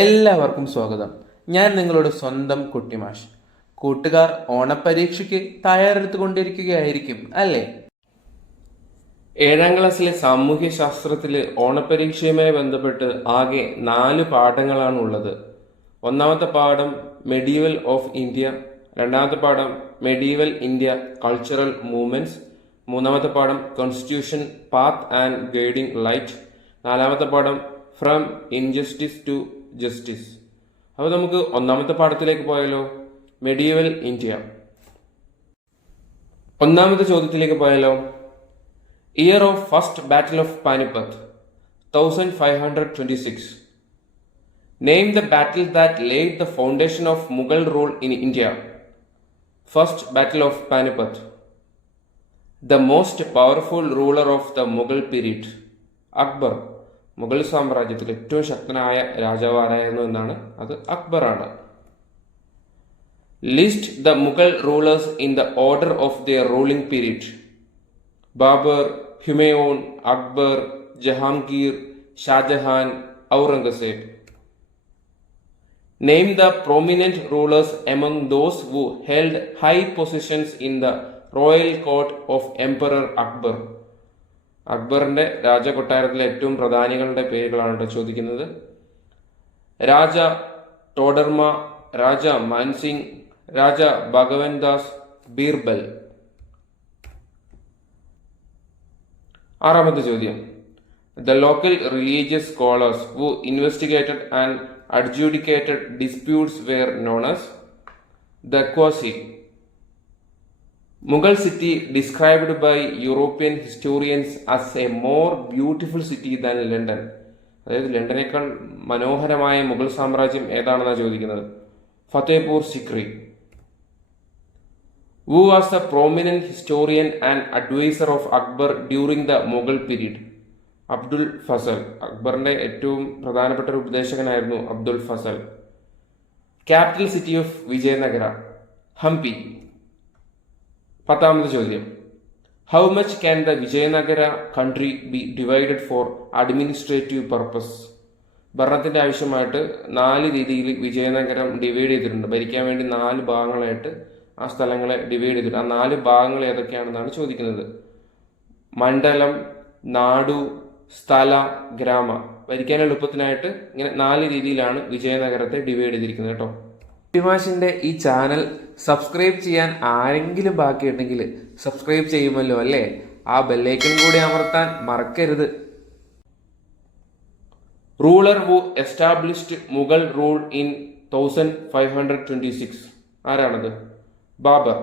എല്ലാവർക്കും സ്വാഗതം. ഞാൻ നിങ്ങളുടെ സ്വന്തം കുട്ടിമാഷ്. കൂട്ടുകാർ ഓണപരീക്ഷയ്ക്ക് തയ്യാറെടുത്തുകൊണ്ടിരിക്കുകയായിരിക്കും അല്ലേ? 7ാം ക്ലാസ്സിലെ സാമൂഹ്യ ശാസ്ത്രത്തിൽ ഓണപരീക്ഷയുമായി ബന്ധപ്പെട്ട് ആകെ 4 പാഠങ്ങളാണ് ഉള്ളത്. ഒന്നാമത്തെ പാഠം മെഡീവൽ ഓഫ് ഇന്ത്യ, രണ്ടാമത്തെ പാഠം മെഡീവൽ ഇന്ത്യ കൾച്ചറൽ മൂവ്മെന്റ്സ്, മൂന്നാമത്തെ പാഠം constitution path and guiding light, നാലാമത്തെ പാഠം ഫ്രം ഇൻജസ്റ്റിസ് ടു ജസ്റ്റിസ്. അപ്പോൾ നമുക്ക് ഒന്നാമത്തെ പാഠത്തിലേക്ക് പോയാലോ? Medieval India. ഒന്നാമത്തെ ചോദ്യത്തിലേക്ക് പോയാലോ? Year of first battle of Panipat 1526. Name the battle that led the foundation of Mughal rule in India. First battle of Panipat. The most powerful ruler of the Mughal period. Akbar. Mughal സാമ്രാജ്യത്തിൽ ഏറ്റവും ശക്തനായ രാജാവ് ആരായിരുന്നു എന്നാണ്? അത് അക്ബറാണ്. List the Mughal rulers in the order of their ruling period. Babur, Humayun, Akbar, Jahangir, Shahjahan, Aurangzeb. Name the prominent rulers among those who held high positions in the royal court of Emperor Akbar. അക്ബറിന്റെ രാജകൊട്ടാരത്തിലെ ഏറ്റവും പ്രധാനികളുടെ പേരുകളാണ് ചോദിക്കുന്നത്. രാജ ടോഡർമ, രാജ മാൻസിംഗ്, രാജ ഭഗവൻ ദാസ്, ബീർബൽ. ആറാമത്തെ ചോദ്യം. The local religious scholars who investigated and adjudicated disputes were known as. The Quasi. Mughal city described by European historians as a more beautiful city than London. അതായത് ലണ്ടനേക്കാൾ മനോഹരമായ മുഗൾ സാമ്രാജ്യം ഏതാണെന്നാണ് ചോദിക്കുന്നത്. Fatehpur Sikri. Who was the prominent historian and advisor of Akbar during the Mughal period? Abdul Fasal. അക്ബറിന്റെ ഏറ്റവും പ്രധാനപ്പെട്ട ഒരു ഉപദേശകനായിരുന്നു Abdul Fazal. Capital city of Vijayanagara. Hampi. പത്താമത്തെ ചോദ്യം. How much can the Vijayanagara country be divided for administrative purpose? ഭരണത്തിന്റെ ആവശ്യമായിട്ട് 4 രീതിയിൽ വിജയനഗരം ഡിവൈഡ് ചെയ്തിട്ടുണ്ട്. ഭരിക്കാൻ വേണ്ടി 4 ഭാഗങ്ങളായിട്ട് ആ സ്ഥലങ്ങളെ ഡിവൈഡ് ചെയ്തിട്ടുണ്ട്. ആ 4 ഭാഗങ്ങൾ ഏതൊക്കെയാണെന്നാണ് ചോദിക്കുന്നത്. മണ്ഡലം, നാടു, സ്ഥല, ഗ്രാമ. ഭരിക്കാൻ എളുപ്പത്തിനായിട്ട് ഇങ്ങനെ 4 രീതിയിലാണ് വിജയനഗരത്തെ ഡിവൈഡ് ചെയ്തിരിക്കുന്നത് കേട്ടോ. കുട്ടിമാഷിന്റെ ഈ ചാനൽ സബ്സ്ക്രൈബ് ചെയ്യാൻ ആരെങ്കിലും ബാക്കിയുണ്ടെങ്കിൽ സബ്സ്ക്രൈബ് ചെയ്യുമല്ലോ അല്ലേ? ആ ബെല്ലൈക്കൺ കൂടി അമർത്താൻ മറക്കരുത്. Ruler who established Mughal rule in 1526. ആരാണത്? Babur.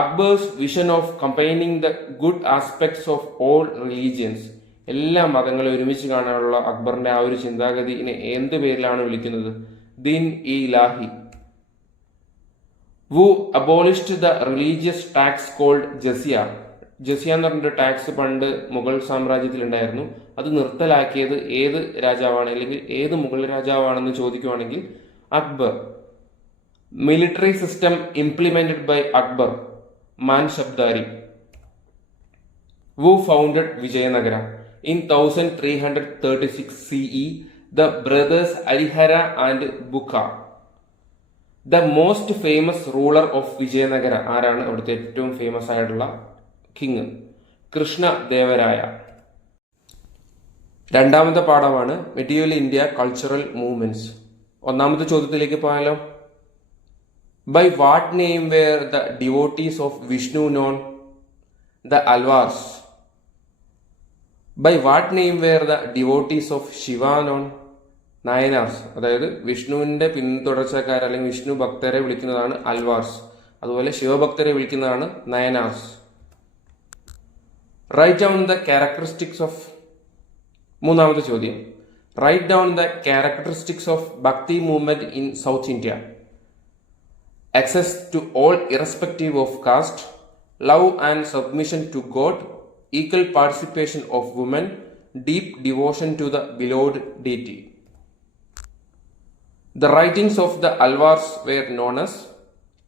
Akbar's vision of combining the good aspects of all religions. എല്ലാ മതങ്ങളെ ഒരുമിച്ച് കാണാനുള്ള അക്ബറിന്റെ ആ ഒരു ചിന്താഗതിനെ എന്ത് പേരിലാണ് വിളിക്കുന്നത്? Din i Ilahi. Who abolished the religious tax called jizya. Jizya എന്ന് പറഞ്ഞിട്ട് ടാക്സ് പണ്ട് മുഗൾ സാമ്രാജ്യത്തിൽ ഉണ്ടായിരുന്നു. അത് നിർത്തലാക്കിയത് ഏത് രാജാവാണ്, അല്ലെങ്കിൽ ഏത് മുഗൾ രാജാവാണെന്ന് ചോദിക്കുവാണെങ്കിൽ Akbar. Military system implemented by Akbar. Mansabdari. Who founded Vijayanagara? In 1336 CE, the brothers Arihara and Bukka. The most famous ruler of Vijayanagara ആരാണ്? അവിടുത്തെ ഏറ്റവും ഫേമസ് ആയിട്ടുള്ള കിങ് കൃഷ്ണ ദേവരായ. രണ്ടാമത്തെ പാഠമാണ് മെഡീവൽ ഇന്ത്യ കൾച്ചറൽ മൂവ്മെന്റ്സ്. ഒന്നാമത്തെ ചോദ്യത്തിലേക്ക് പോയാലോ? By what name were the devotees of Vishnu known? The Alvars. By what name were the devotees of Shiva known? നയനാർസ്. അതായത് വിഷ്ണുവിന്റെ പിന്തുടർച്ചക്കാർ അല്ലെങ്കിൽ വിഷ്ണു ഭക്തരെ വിളിക്കുന്നതാണ് അൽവാർസ്. അതുപോലെ ശിവഭക്തരെ വിളിക്കുന്നതാണ് Nayanars. Write down the characteristics of. മൂന്നാമത്തെ ചോദ്യം. Write down the characteristics of Bhakti movement in South India. Access to all irrespective of caste, love and submission to God, equal participation of women, deep devotion to the beloved deity. The writings of the Alvars were known as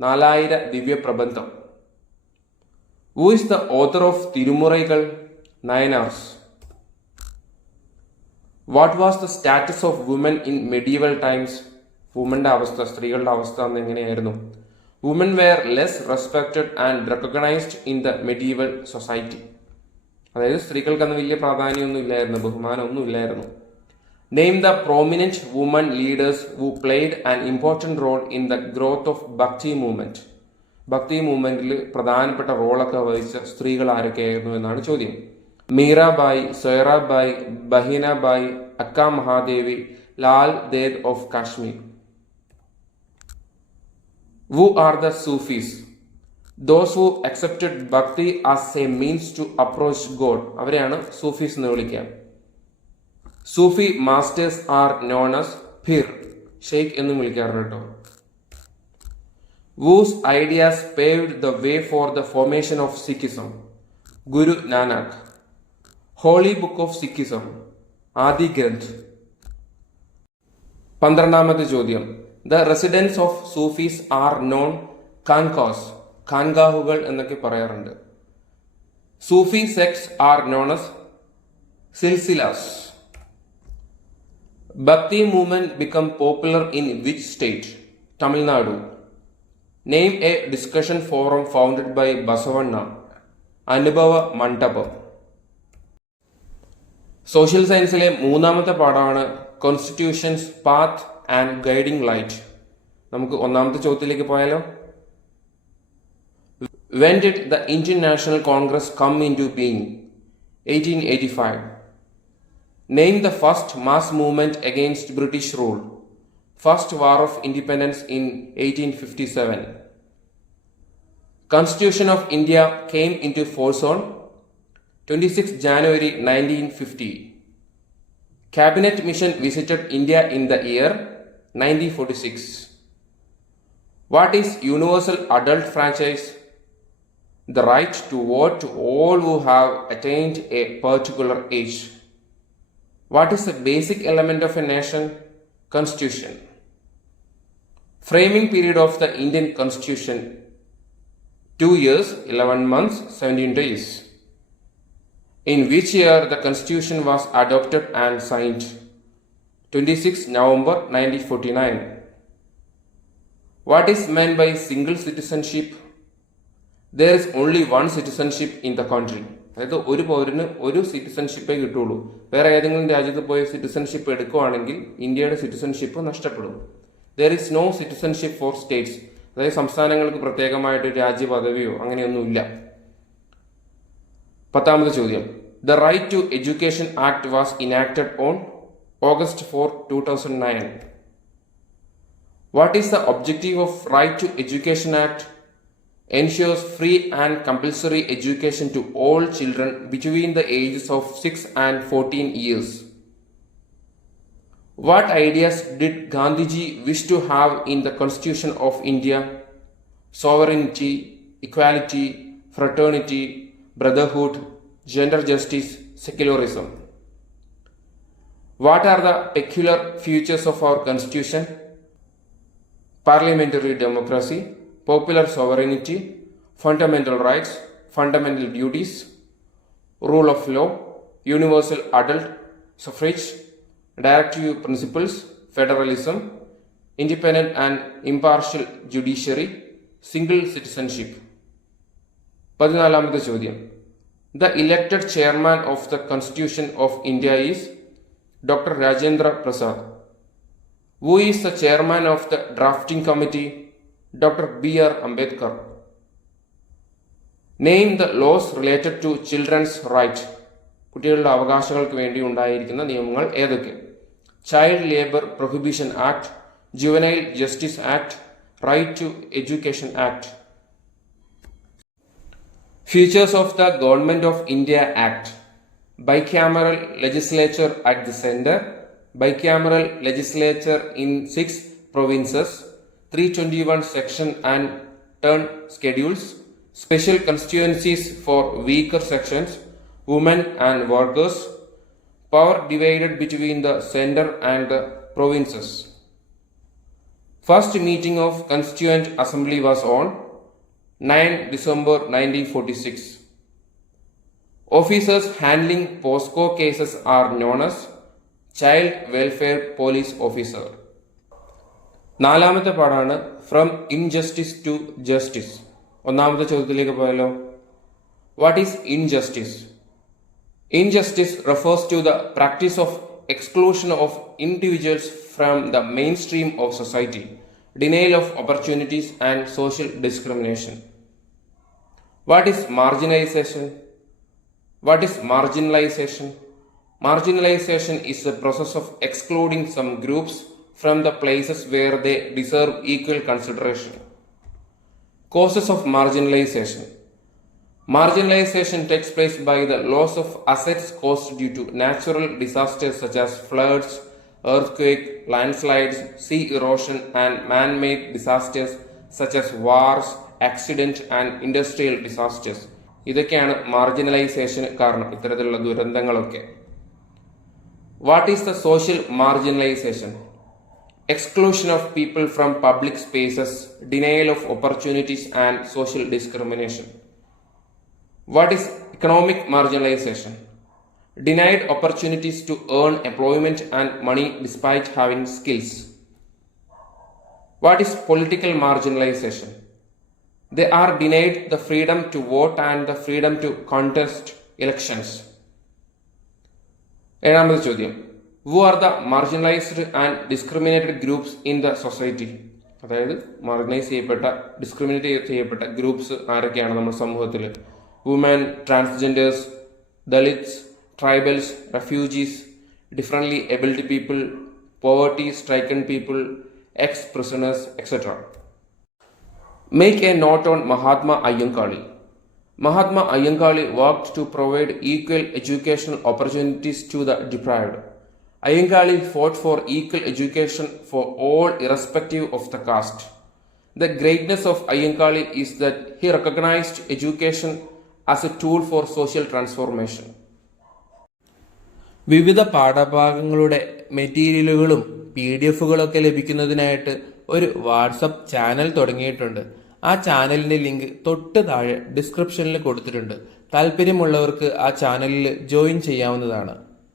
Nalayira Divya Prabandham. Who is the author of Tirumuraigal? Nayanars. What was the status of woman in medieval times? വുമന്റെ അവസ്ഥ, സ്ത്രീകളുടെ അവസ്ഥ അന്ന് എങ്ങനെയായിരുന്നു? Woman were less respected and recognised in the medieval society. അതായത് സ്ത്രീകൾക്ക് അന്ന് വലിയ പ്രാധാന്യമൊന്നും ഇല്ലായിരുന്നു, ബഹുമാനമൊന്നും ഇല്ലായിരുന്നു. Name the prominent woman leaders who played an important role in the growth of Bhakti movement. Bhakti മൂവ്മെന്റിൽ പ്രധാനപ്പെട്ട റോളൊക്കെ വഹിച്ച സ്ത്രീകൾ ആരൊക്കെയായിരുന്നു എന്നാണ് ചോദ്യം. മീറാബായി, Soyarabai, Bahinabai, Akka Mahadevi, Lal Ded of Kashmir. Who are the Sufis? Those who accepted bhakti as a means to approach God. അവരെയാണ് സൂഫീസ് എന്ന് വിളിക്കുക. സൂഫി masters R known as പീർ, ഷെയ്ഖ് എന്നും വിളിക്കാറുണ്ട് കേട്ടോ. Whose ideas paved the way for the formation of Sikhism? Guru Nanak. Holy Book of Sikhism, ആദി ഗ്രന്ഥ്. 12ാമത്തെ ചോദ്യം. The residence of Sufis are known khanqahs. ഖാൻഗാഹുകൾ എന്നൊക്കെ പറയാറുണ്ട്. Sufi sects are known as silsilas. Bhakti movement become popular in which state? Tamil Nadu. Name a discussion forum founded by Basavanna. Anubhava Mandapam. Social സയൻസിലെ 3ാമത്തെ പാഠമാണ് constitutions, path and guiding light. നമുക്ക് 1ാമത്തെ ചോദ്യത്തിലേക്ക് പോയാലോ? When did the Indian National Congress come into being? 1885. Name the first mass movement against British rule. First War of Independence in 1857. Constitution of India came into force on 26 January 1950. Cabinet mission visited India in the year 1946. What is universal adult franchise? The right to vote to all who have attained a particular age. What is the basic element of a nation? Constitution. Framing period of the Indian Constitution: 2 years, 11 months, 17 days. In which year the Constitution was adopted and signed? 26 November 1949. What is meant by single citizenship? There is only one citizenship in the country. അതായത് ഒരു പൗരന് ഒരു സിറ്റിസൺഷിപ്പേ കിട്ടുള്ളൂ. വേറെ ഏതെങ്കിലും രാജ്യത്ത് പോയി citizenship എടുക്കുകയാണെങ്കിൽ ഇന്ത്യയുടെ സിറ്റിസൺഷിപ്പ് നഷ്ടപ്പെടും. There is no citizenship for states. അതായത് സംസ്ഥാനങ്ങൾക്ക് പ്രത്യേകമായിട്ട് രാജ്യ പദവിയോ അങ്ങനെയൊന്നുമില്ല. 10ാമത്തെ ചോദ്യം. The Right to Education Act was enacted on August 4, 2009. What is the objective of Right to Education Act? Ensures free and compulsory education to all children between the ages of 6 and 14 years. What ideas did Gandhiji wish to have in the Constitution of India? Sovereignty, equality, fraternity, brotherhood, gender justice, secularism. What are the peculiar features of our Constitution? Parliamentary democracy, popular sovereignty, fundamental rights, fundamental duties, rule of law, universal adult suffrage, directive principles, federalism, independent and impartial judiciary, single citizenship. 14ാമത്തെ ചോദ്യം. The elected chairman of the Constitution of India is Dr. Rajendra Prasad. Who is the chairman of the drafting committee? Dr. B.R. Ambedkar. Name the laws related to children's right. കുട്ടികളുടെ അവകാശങ്ങൾക്ക് വേണ്ടി ഉണ്ടായിരിക്കുന്ന നിയമങ്ങൾ ഏതൊക്കെ? Child labour prohibition act, juvenile justice act, right to education act. Features of the Government of India Act. Bicameral legislature at the center, bicameral legislature in 6 provinces, 321 section and term schedules, special constituencies for weaker sections, women and workers, power divided between the center and the provinces. First meeting of Constituent Assembly was on 9 December 1946. Officers handling POSCO cases are known as child welfare police officer. നാലാമത്തെ പാഠമാണ് from injustice to justice. ഒന്നാമത്തെ ചോദ്യത്തിലേക്ക് പോയാലോ. What is injustice? Injustice refers to the practice of exclusion of individuals from the mainstream of society, denial of opportunities, and social discrimination. What is marginalization? What is marginalization? Marginalization is the process of excluding some groups from the places where they deserve equal consideration. Causes of marginalization. Marginalization takes place by the loss of assets caused due to natural disasters such as floods, earthquakes, landslides, sea erosion, and man-made disasters such as wars, accidents, and industrial disasters. ഇതൊക്കെയാണ് മാർജിനലൈസേഷന് കാരണം, ഇത്തരത്തിലുള്ള ദുരന്തങ്ങളൊക്കെ. What is the social marginalisation? Exclusion of people from public spaces, denial of opportunities, and social discrimination. What is economic marginalization? Denied opportunities to earn employment and money despite having skills. What is political marginalization? They are denied the freedom to vote and the freedom to contest elections. ഏഴാമത്തെ ചോദ്യം. Who are the marginalized and discriminated groups in the society? അതായത് മാർജിനൈസ് ചെയ്യപ്പെട്ട, discriminate ചെയ്യപ്പെട്ട groups ആരൊക്കെയാണ് നമ്മുടെ സമൂഹത്തിൽ? Women, transgenders, Dalits, tribals, refugees, differently abled people, poverty-stricken people, ex-prisoners, etc. Make a note on Mahatma Ayyankali. Mahatma Ayyankali worked to provide equal educational opportunities to the deprived. Ayyankali fought for equal education for all irrespective of the caste. The greatness of Ayyankali is that he recognized education as a tool for social transformation. വിവിധ പാഠഭാഗങ്ങളുടെ മെറ്റീരിയലുകളും PDF-കളൊക്കെ ലഭിക്കുന്നതിനായിട്ട് ഒരു WhatsApp channel തുടങ്ങിയിട്ടുണ്ട്. ആ ചാനലിന്റെ link തൊട്ട് താഴെ ഡിസ്ക്രിപ്ഷനിൽ കൊടുത്തിട്ടുണ്ട്. താല്പര്യമുള്ളവർക്ക് ആ ചാനലിൽ ജോയിൻ ചെയ്യാവുന്നതാണ്.